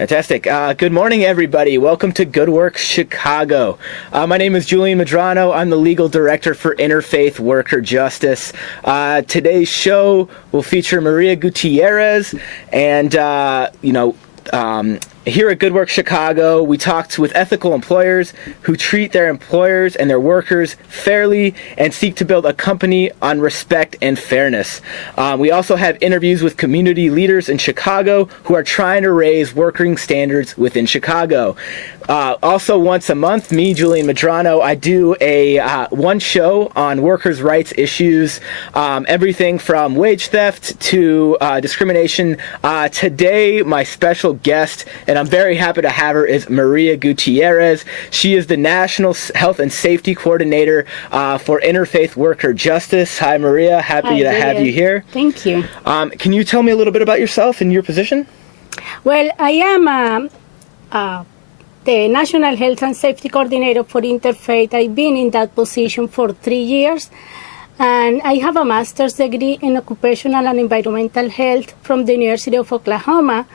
Fantastic. Good morning, everybody. Welcome to Good Work Chicago. My name is Julian Medrano. I'm the legal director for Interfaith Worker Justice. Today's show will feature Maria Gutierrez, and here at Good Work Chicago, we talked with ethical employers who treat their employers and their workers fairly and seek to build a company on respect and fairness. We also have interviews with community leaders in Chicago who are trying to raise working standards within Chicago. Also, once a month, me, Julian Medrano, I do one show on workers' rights issues, everything from wage theft to discrimination. Today, my special guest, and I'm very happy to have her, is Maria Gutierrez. She is the National Health and Safety Coordinator for Interfaith Worker Justice. Hi, Maria. Happy to have you here. Thank you. Can you tell me a little bit about yourself and your position? Well, I am the National Health and Safety Coordinator for Interfaith. I've been in that position for 3 years, and I have a master's degree in Occupational and Environmental Health from the University of Oklahoma,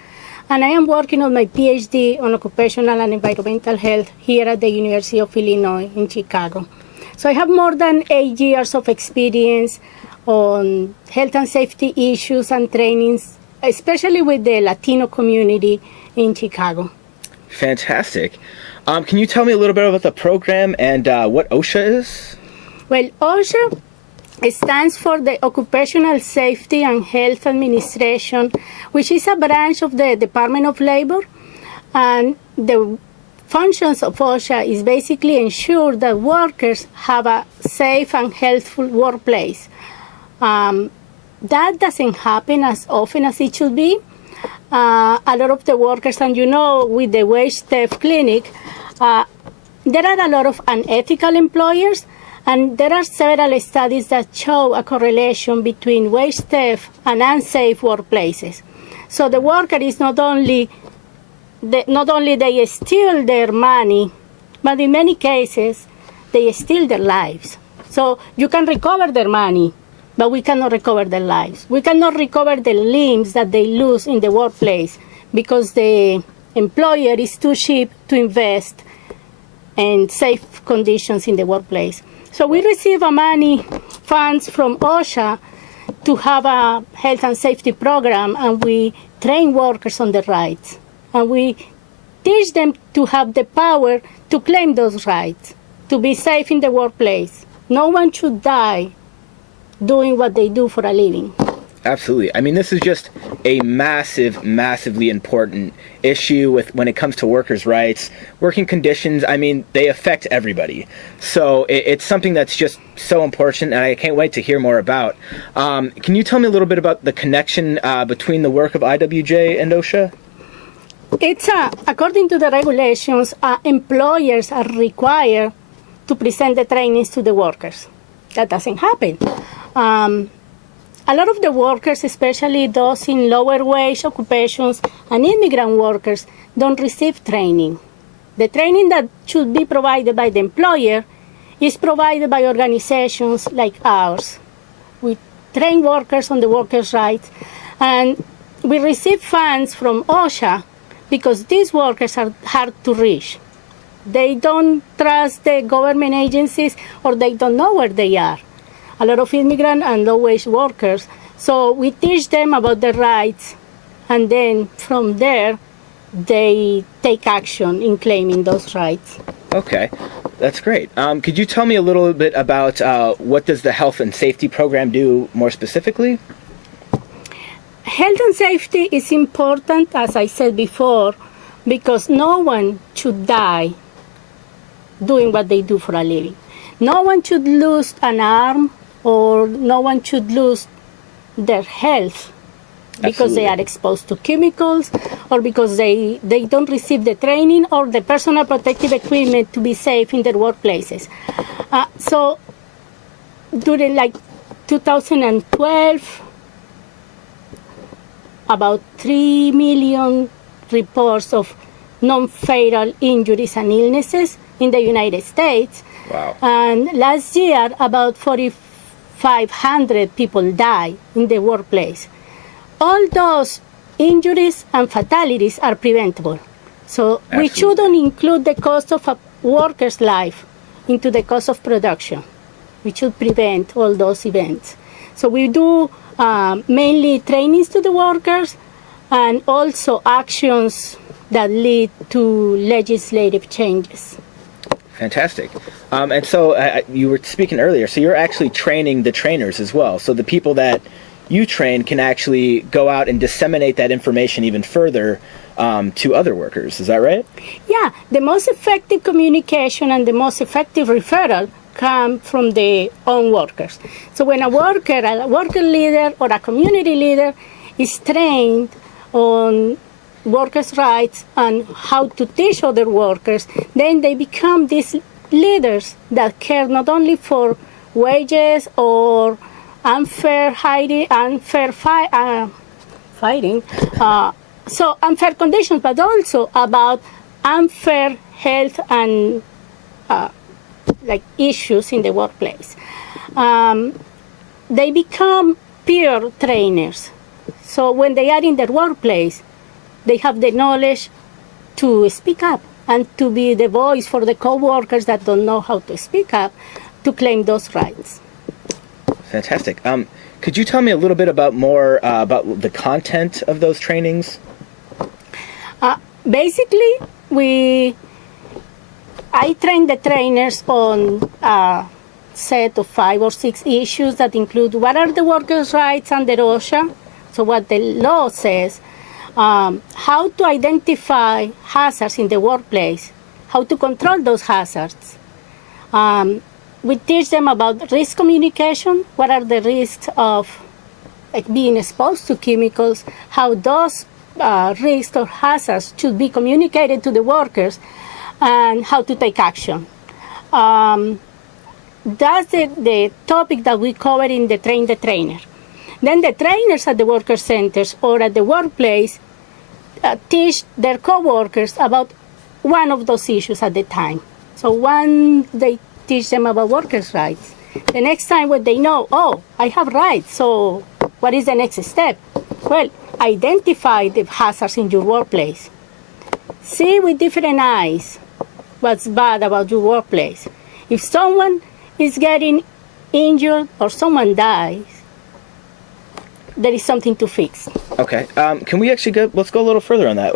and I am working on my PhD on Occupational and Environmental Health here at the University of Illinois in Chicago. So I have more than 8 years of experience on health and safety issues and trainings, especially with the Latino community in Chicago. Fantastic. Can you tell me a little bit about the program and what OSHA is? Well, OSHA stands for the Occupational Safety and Health Administration, which is a branch of the Department of Labor. And the functions of OSHA is basically ensure that workers have a safe and healthful workplace. That doesn't happen as often as it should be. A lot of the workers, and with the wage theft clinic, there are a lot of unethical employers, and there are several studies that show a correlation between wage theft and unsafe workplaces. So the worker is not only they steal their money, but in many cases they steal their lives. So you can recover their money, but we cannot recover their lives. We cannot recover the limbs that they lose in the workplace because the employer is too cheap to invest in safe conditions in the workplace. So we receive funds from OSHA to have a health and safety program, and we train workers on their rights. And we teach them to have the power to claim those rights, to be safe in the workplace. No one should die doing what they do for a living. Absolutely. I mean, this is just a massively important issue when it comes to workers' rights, working conditions. I mean, they affect everybody. So it's something that's just so important, and I can't wait to hear more about. Can you tell me a little bit about the connection between the work of IWJ and OSHA? It's according to the regulations, employers are required to present the trainings to the workers. That doesn't happen. A lot of the workers, especially those in lower wage occupations and immigrant workers, don't receive training. The training that should be provided by the employer is provided by organizations like ours. We train workers on the workers' rights, and we receive funds from OSHA because these workers are hard to reach. They don't trust the government agencies, or they don't know where they are. A lot of immigrant and low-wage workers. So we teach them about their rights, and then from there, they take action in claiming those rights. Okay, that's great. Could you tell me a little bit about what does the health and safety program do more specifically? Health and safety is important, as I said before, because no one should die doing what they do for a living. No one should lose an arm, or no one should lose their health because they are exposed to chemicals, or because they don't receive the training or the personal protective equipment to be safe in their workplaces. So during 2012, about 3 million reports of non-fatal injuries and illnesses in the United States. Wow. And last year, about 4,500 people died in the workplace. All those injuries and fatalities are preventable. So we shouldn't include the cost of a worker's life into the cost of production. We should prevent all those events. So we do mainly trainings to the workers and also actions that lead to legislative changes. Fantastic. And so you were speaking earlier, so you're actually training the trainers as well. So the people that you train can actually go out and disseminate that information even further to other workers. Is that right? Yeah, the most effective communication and the most effective referral come from the own workers. So when a worker leader or a community leader is trained on workers' rights and how to teach other workers, then they become these leaders that care not only for wages or unfair conditions, but also about unfair health and issues in the workplace. They become peer trainers. So when they are in their workplace, they have the knowledge to speak up and to be the voice for the co-workers that don't know how to speak up to claim those rights. Fantastic. Could you tell me a little bit about the content of those trainings? Basically, I train the trainers on a set of 5 or 6 issues that include what are the workers' rights under OSHA, so what the law says, how to identify hazards in the workplace, how to control those hazards. We teach them about risk communication, what are the risks of being exposed to chemicals, how those risks or hazards should be communicated to the workers, and how to take action. That's the topic that we cover in the Train the Trainer. Then the trainers at the worker centers or at the workplace teach their co-workers about one of those issues at the time. So one, they teach them about workers' rights. The next time when they know, oh, I have rights, so what is the next step? Well, identify the hazards in your workplace. See with different eyes what's bad about your workplace. If someone is getting injured or someone dies, there is something to fix. Okay. Can we actually let's go a little further on that.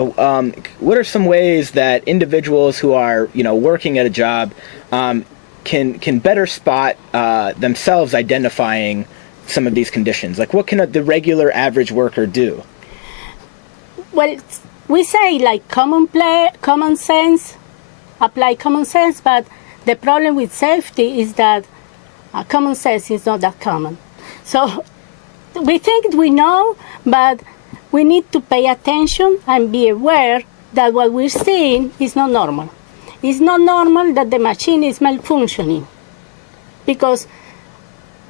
What are some ways that individuals who are, working at a job can better spot themselves identifying some of these conditions? Like, what can the regular average worker do? Well, we say common sense, apply common sense, but the problem with safety is that common sense is not that common. So we think we know, but we need to pay attention and be aware that what we're seeing is not normal. It's not normal that the machine is malfunctioning, because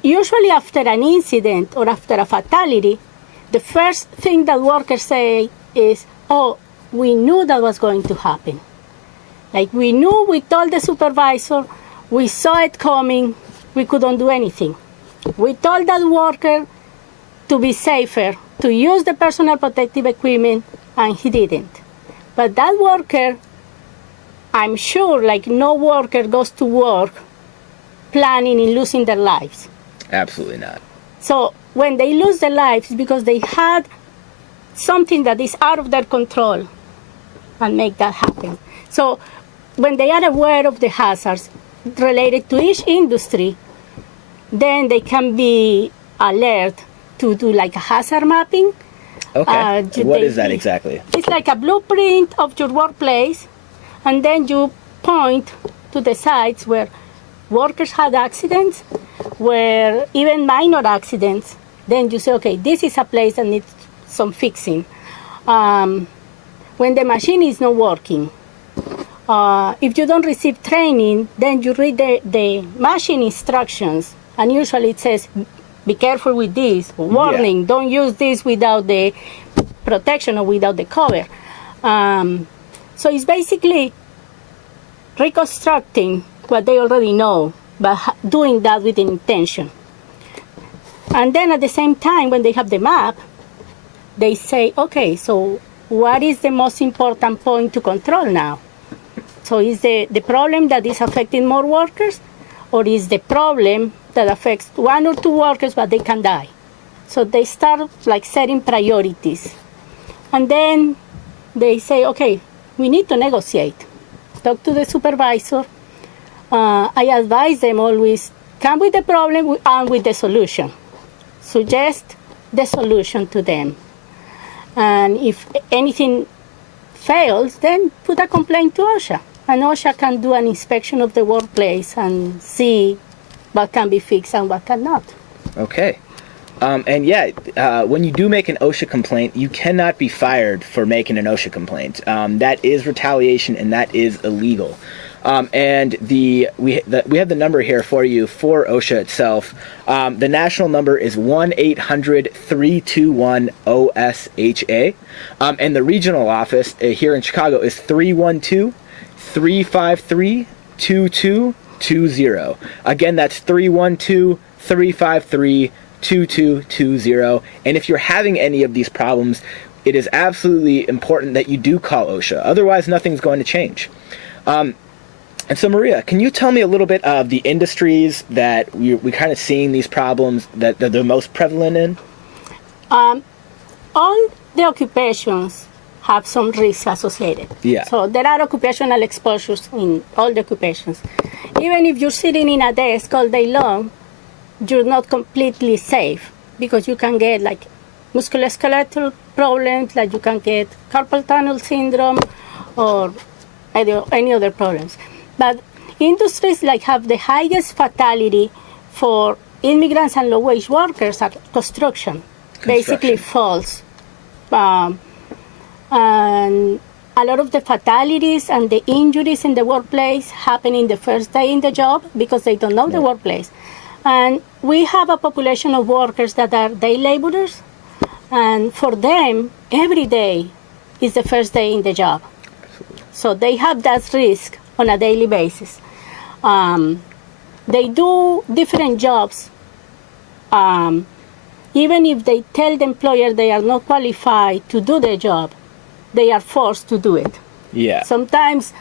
usually after an incident or after a fatality, the first thing that workers say is, oh, we knew that was going to happen. Like we knew, we told the supervisor, we saw it coming, we couldn't do anything. We told that worker to be safer, to use the personal protective equipment, and he didn't. But that worker, I'm sure no worker goes to work planning in losing their lives. Absolutely not. So when they lose their lives, because they had something that is out of their control and make that happen. So when they are aware of the hazards related to each industry, then they can be alert to do a hazard mapping. Okay. What is that exactly? It's like a blueprint of your workplace, and then you point to the sites where workers had accidents, where even minor accidents. Then you say, okay, this is a place that needs some fixing. When the machine is not working, if you don't receive training, then you read the machine instructions, and usually it says, be careful with this, warning, don't use this without the protection or without the cover. So it's basically reconstructing what they already know, but doing that with intention. And then at the same time, when they have the map, they say, okay, so what is the most important point to control now? So is the problem that is affecting more workers, or is the problem that affects 1 or 2 workers but they can die? So they start like setting priorities. And then they say, okay, we need to negotiate. Talk to the supervisor. I advise them always, come with the problem and with the solution. Suggest the solution to them. And if anything fails, then put a complaint to OSHA. And OSHA can do an inspection of the workplace and see what can be fixed and what cannot. Okay. When you do make an OSHA complaint, you cannot be fired for making an OSHA complaint. That is retaliation, and that is illegal. We have the number here for you for OSHA itself. The national number is 1-800-321-OSHA. And the regional office here in Chicago is 312-353-2220. Again, that's 312-353-2220. And if you're having any of these problems, it is absolutely important that you do call OSHA. Otherwise, nothing's going to change. And so, Maria, can you tell me a little bit of the industries that we're kind of seeing these problems that they're most prevalent in? All the occupations have some risks associated. Yeah. So there are occupational exposures in all the occupations. Even if you're sitting in a desk all day long, you're not completely safe, because you can get like musculoskeletal problems, like you can get carpal tunnel syndrome or any other problems. But industries like have the highest fatality for immigrants and low-wage workers are construction. Basically falls. And a lot of the fatalities and the injuries in the workplace happen in the first day in the job because they don't know the workplace. And we have a population of workers that are day laborers, and for them, every day is the first day in the job. So they have that risk on a daily basis. They do different jobs. Even if they tell the employer they are not qualified to do their job, they are forced to do it. Yeah. Sometimes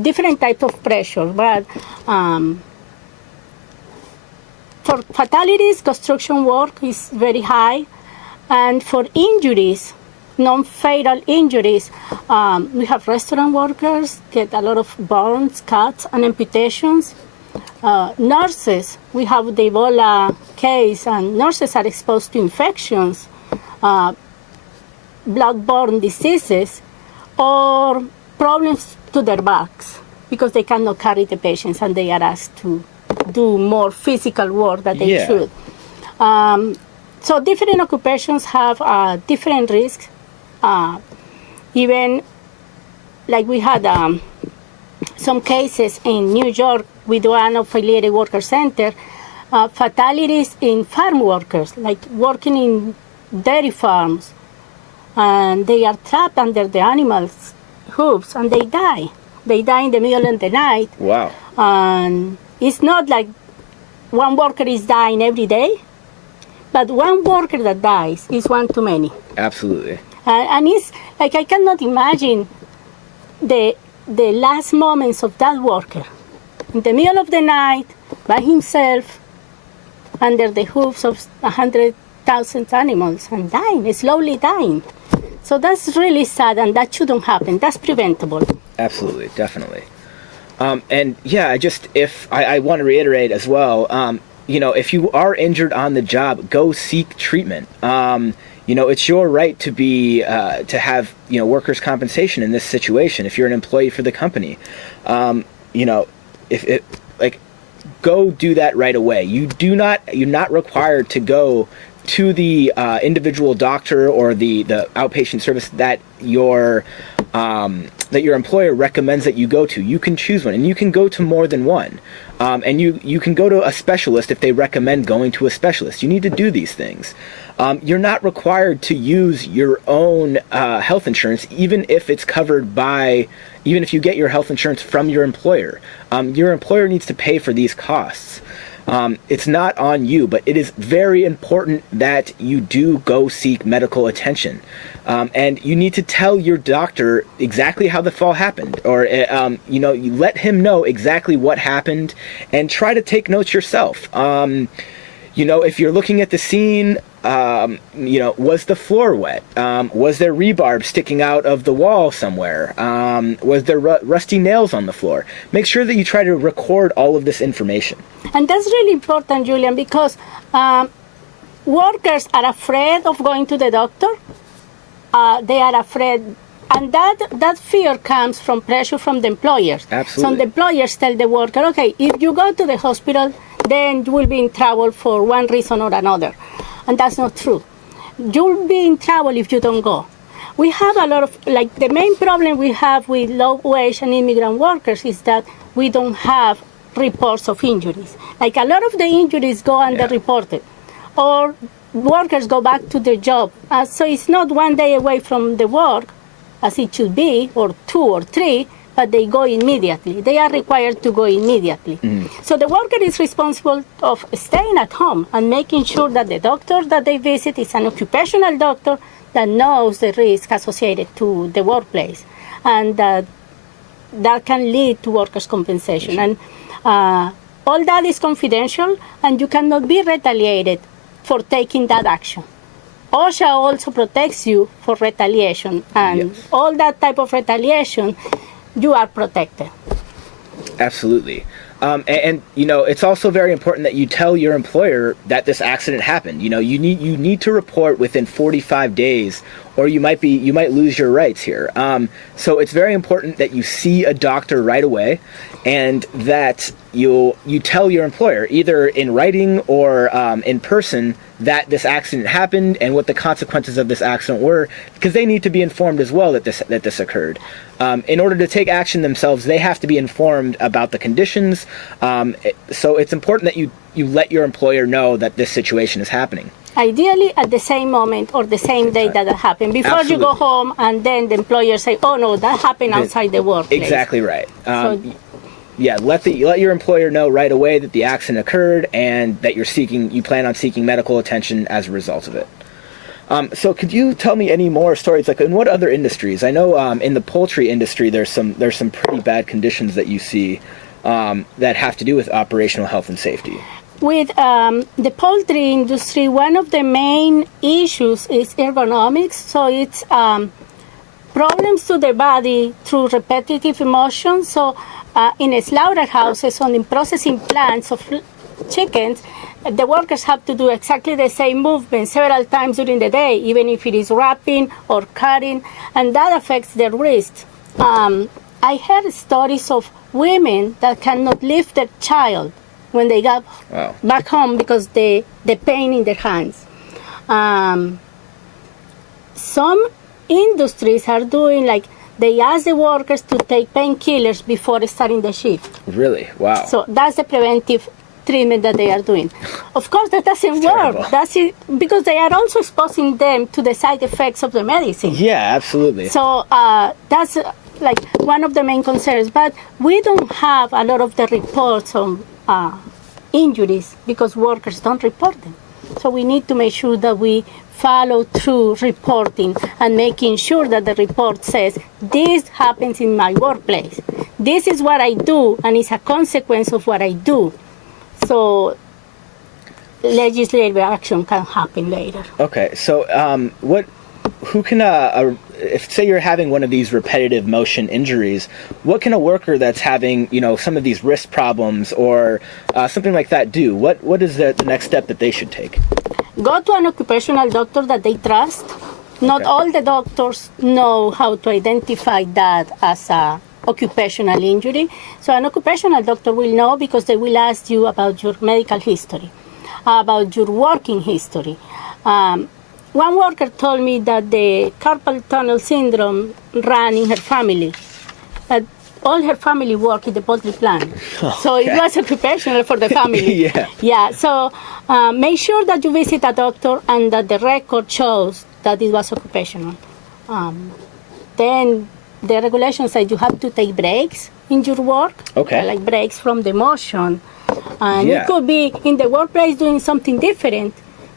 different type of pressure, but for fatalities, construction work is very high, and for injuries, non-fatal injuries, we have restaurant workers get a lot of burns, cuts, and amputations. Nurses, we have the Ebola case, and nurses are exposed to infections, blood-borne diseases, or problems to their backs because they cannot carry the patients and they are asked to do more physical work that they should. So different occupations have different risks. Even like we had some cases in New York with one affiliated worker center, fatalities in farm workers, like working in dairy farms, and they are trapped under the animals' hooves and they die. They die in the middle of the night. Wow. And it's not like one worker is dying every day, but one worker that dies is one too many. Absolutely. And it's like I cannot imagine the last moments of that worker in the middle of the night by himself under the hooves of 100,000 animals and dying, slowly dying. So that's really sad, and that shouldn't happen. That's preventable. Absolutely, definitely. And yeah, I want to reiterate as well, if you are injured on the job, go seek treatment. It's your right to be to have workers' compensation in this situation. If you're an employee for the company, go do that right away. You're not required to go to the individual doctor or the outpatient service that your employer recommends that you go to. You can choose one, and you can go to more than one. And you can go to a specialist if they recommend going to a specialist. You need to do these things. You're not required to use your own health insurance, even if it's covered even if you get your health insurance from your employer. Your employer needs to pay for these costs. It's not on you, but it is very important that you do go seek medical attention. And you need to tell your doctor exactly how the fall happened, or you let him know exactly what happened, and try to take notes yourself. If you're looking at the scene, was the floor wet? Was there rebarb sticking out of the wall somewhere? Was there rusty nails on the floor? Make sure that you try to record all of this information. And that's really important, Julian, because workers are afraid of going to the doctor. They are afraid, and that fear comes from pressure from the employers. Absolutely. So the employers tell the worker, okay, if you go to the hospital, then you will be in trouble for one reason or another. And that's not true. You'll be in trouble if you don't go. We have a lot of, the main problem we have with low-wage and immigrant workers is that we don't have reports of injuries. A lot of the injuries go underreported, or workers go back to their job. So it's not 1 day away from the work, as it should be, or 2 or 3, but they go immediately. They are required to go immediately. So the worker is responsible of staying at home and making sure that the doctor that they visit is an occupational doctor that knows the risk associated to the workplace, and that can lead to workers' compensation. And all that is confidential, and you cannot be retaliated for taking that action. OSHA also protects you for retaliation, and all that type of retaliation, you are protected. Absolutely. And it's also very important that you tell your employer that this accident happened. You need to report within 45 days, or you might lose your rights here. So it's very important that you see a doctor right away, and that you tell your employer, either in writing or in person, that this accident happened and what the consequences of this accident were, because they need to be informed as well that this occurred. In order to take action themselves, they have to be informed about the conditions. So it's important that you let your employer know that this situation is happening. Ideally at the same moment or the same day that it happened, before Absolutely. You go home and then the employer say, oh no, that happened outside the workplace. Exactly right. Let your employer know right away that the accident occurred and that you plan on seeking medical attention as a result of it. So could you tell me any more stories, in what other industries? I know in the poultry industry there's some pretty bad conditions that you see that have to do with operational health and safety. With the poultry industry, one of the main issues is ergonomics. So it's problems to the body through repetitive motion. So in slaughterhouses, on the processing plants of chickens, the workers have to do exactly the same movement several times during the day, even if it is wrapping or cutting, and that affects their wrist. I heard stories of women that cannot lift their child when they got back home because the pain in their hands. Some industries are doing they ask the workers to take painkillers before starting the shift. Really? Wow. So that's the preventive treatment that they are doing. Of course, that doesn't work. That's it, because they are also exposing them to the side effects of the medicine. Yeah, absolutely. So that's one of the main concerns. But we don't have a lot of the reports on injuries because workers don't report them. So we need to make sure that we follow through reporting and making sure that the report says, this happens in my workplace. This is what I do, and it's a consequence of what I do. So legislative action can happen later. Okay, so who can, if say you're having one of these repetitive motion injuries, what can a worker that's having, some of these wrist problems or something like that do? What is the next step that they should take? Go to an occupational doctor that they trust. Not all the doctors know how to identify that as a occupational injury. So an occupational doctor will know because they will ask you about your medical history, about your working history. One worker told me that the carpal tunnel syndrome ran in her family. That all her family worked in the poultry plant. So it was occupational for the family. Yeah. So make sure that you visit a doctor and that the record shows that it was occupational. Then the regulations say you have to take breaks in your work, like breaks from the motion, And Yeah. you could be in the workplace doing something different,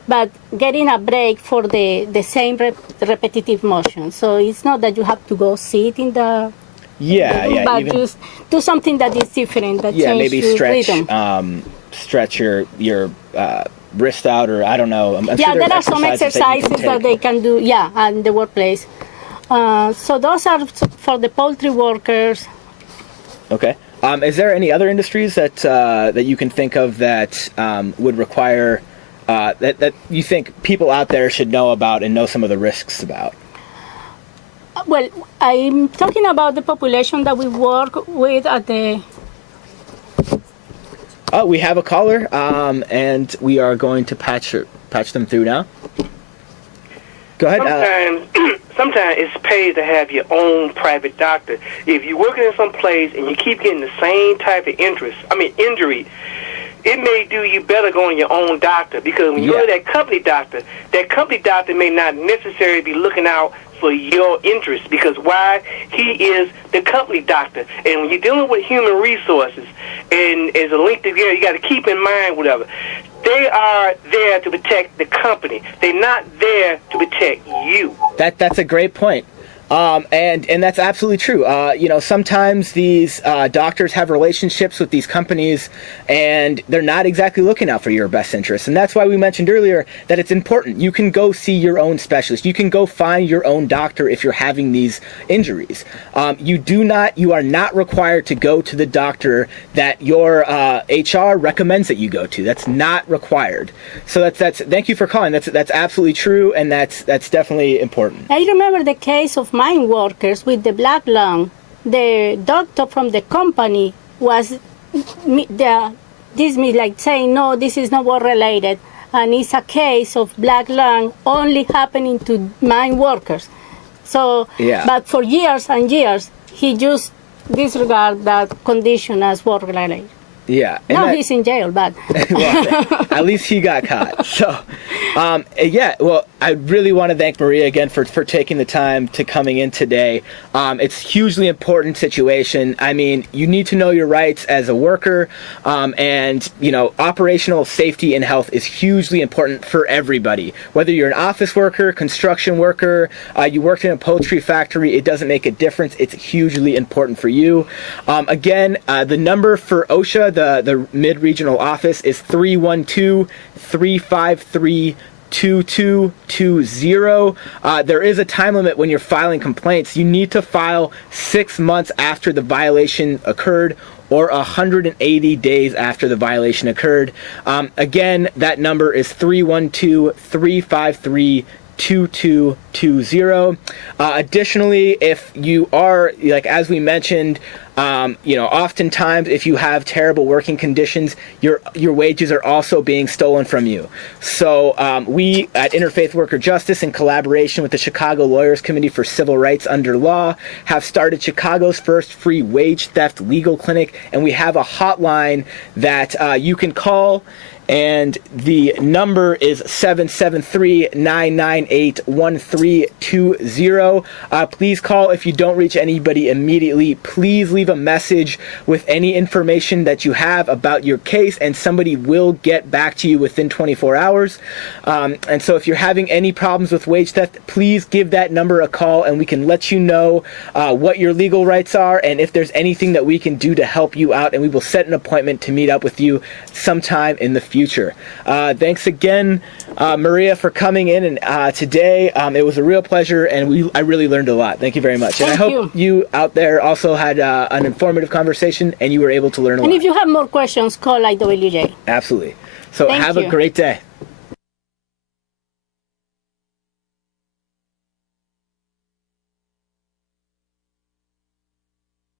but getting a break for the same repetitive motion. So it's not that you have to go sit in the but even, just do something that is different, that change maybe your stretch rhythm. stretch your wrist out, or I don't know. I'm sure There are some exercises that they can do, in the workplace. So those are for the poultry workers. Okay. Is there any other industries that you can think of that would require that you think people out there should know about and know some of the risks about? Well, I'm talking about the population that we work with at the... Oh, we have a caller, and we are going to patch them through now. Go ahead. Sometimes it's paid to have your own private doctor. If you're working in some place and you keep getting the same type of injury, it may do you better going your own doctor, because when you go to that company doctor may not necessarily be looking out for your interests, because why? He is the company doctor. And when you're dealing with human resources and as a link together, you got to keep in mind whatever. They are there to protect the company. They're not there to protect you. That's a great point. And that's absolutely true. Sometimes these doctors have relationships with these companies, and they're not exactly looking out for your best interests. And that's why we mentioned earlier that it's important. You can go see your own specialist. You can go find your own doctor if you're having these injuries. You are not required to go to the doctor that your HR recommends that you go to. That's not required. So that's thank you for calling. That's absolutely true, and that's definitely important. I remember the case of mine workers with the black lung. The doctor from the company was saying, no, this is not work related, and it's a case of black lung only happening to mine workers. So, but for years and years, he just disregarded that condition as work related. Yeah. Now he's in jail, but... Well, at least he got caught. So, I really want to thank Maria again for taking the time to coming in today. It's a hugely important situation. I mean, you need to know your rights as a worker, and, operational safety and health is hugely important for everybody. Whether you're an office worker, construction worker, you worked in a poultry factory, it doesn't make a difference. It's hugely important for you. Again, the number for OSHA, the mid-regional office, is 312-353-2220. There is a time limit when you're filing complaints. You need to file 6 months after the violation occurred, or 180 days after the violation occurred. Again, that number is 312-353-2220. Additionally, if you are, as we mentioned, oftentimes if you have terrible working conditions, your wages are also being stolen from you. So we at Interfaith Worker Justice, in collaboration with the Chicago Lawyers Committee for Civil Rights Under Law, have started Chicago's first free wage theft legal clinic, and we have a hotline that you can call. And the number is 773-998-1320. Please call if you don't reach anybody immediately. Please leave a message with any information that you have about your case, and somebody will get back to you within 24 hours. And so if you're having any problems with wage theft, please give that number a call, and we can let you know what your legal rights are and if there's anything that we can do to help you out, and we will set an appointment to meet up with you sometime in the future. Thanks again, Maria, for coming in and today. It was a real pleasure, and I really learned a lot. Thank you very much. And I hope you out there also had an informative conversation and you were able to learn a lot. And if you have more questions, call IWJ. Absolutely. So have a great day.